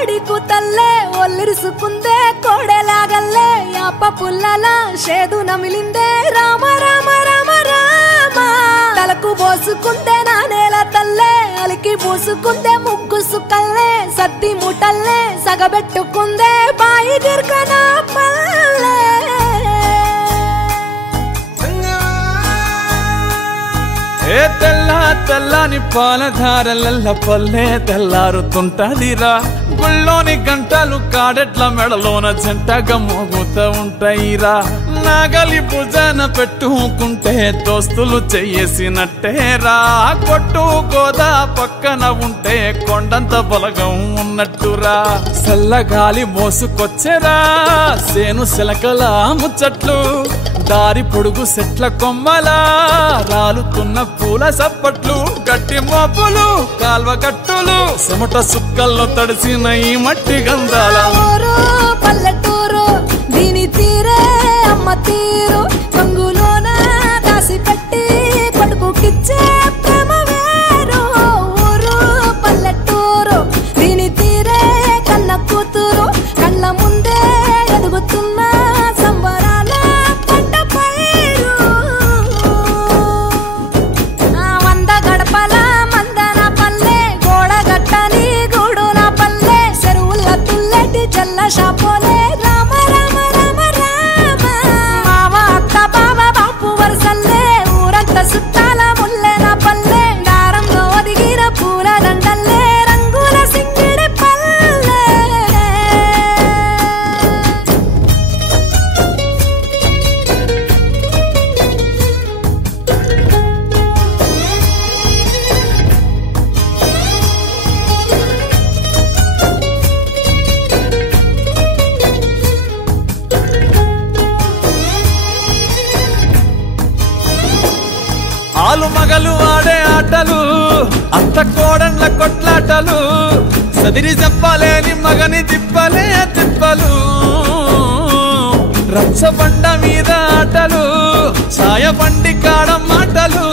కోడి కూతల్లే ఒల్లిరుసుకుందే కోడెలాగల్లే యాప పుల్లల షేదు నమిలిందే రామ రామ రామ రామ తలకు పోసుకుందే నా నేల తల్లే అలికి పూసుకుందే ముగ్గు సుక్కల్లే సద్ది ముటల్లే సగబెట్టుకుందే బాయి దిర్గన పల్లె ఏ తెల్ల తెల్లని పాలధారలల్ల పల్లె తెల్లారుతుంటదిరా గుళ్ళోని గంటలు కాడెట్ల మెడలోన జంటగా మోగుతూ ఉంటాయిరా నాగలి భుజాన పెట్టుకుంటే దోస్తులు చెయ్యేసినట్టేరా కొట్టు గోదా పక్కన ఉంటే కొండంత బలగం ఉన్నట్టురా చల్లగాలి మోసుకొచ్చెరా సేను శిలకల ముచ్చట్లు దారి పొడుగు సెట్ల కొమ్మలా రాలుతున్న పూల సప్పట్లు గట్టి మోపులు కాల్వ గట్టులు చెమట సుక్కల్లో తడిసిన ఈ మట్టి గంధాల పల్లెటూరు దీని తీరే అమ్మ తీరు కొంగులోన దాసి పెట్టి కొడుకుకిచ్చే ప్రేమ వేరు ఊరు పల్లెటూరు దీని తీరే కన్న కూతురు కళ్ళ ముందే ఎదుగుతున్న సంబరాల పంట పైరు వంద గడపల మందన పల్లె గోడ గట్టని గూడు నా పల్లె చెరువుల తుల్లెటి జల్ల షాపోలే రామ రామ రామ రామ మావ అత్త బావ బాపు వరసల్లే ఊరంత సుట్టాల ముల్లె నా పల్లె దారంలో ఒదిగిన పూల దండల్లే రంగుల సింగిడి పల్లె ఆలు మగలు ఆడే ఆటలు అత్త కోడన్ల కొట్లాటలు సదిరి చెప్పలేని మగని తిప్పలే తిప్పలు రచ్చబండ మీద ఆటలు ఛాయ బండి కాడ మాటలు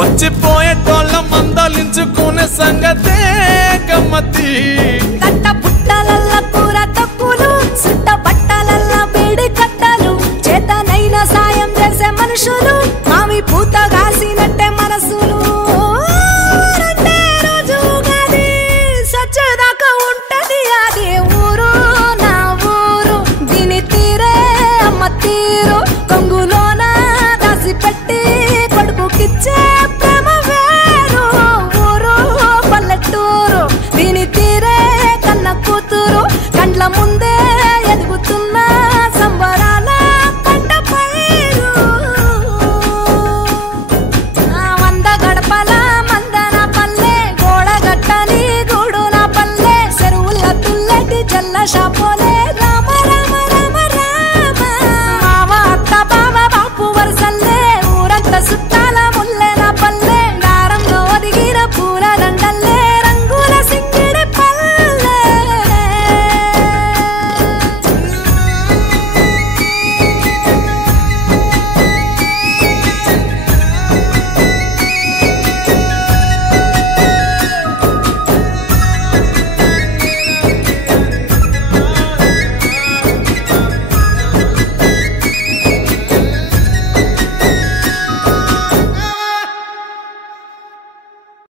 వచ్చిపోయేటోళ్ళ మందలించుకునే సంగతే గమ్మతి తట్ట పుట్టలల్ల కూర తక్కులు సుట్ట బట్టలల్ల వేడి కట్టలు చేతనైన సాయం చేసే మనుషులు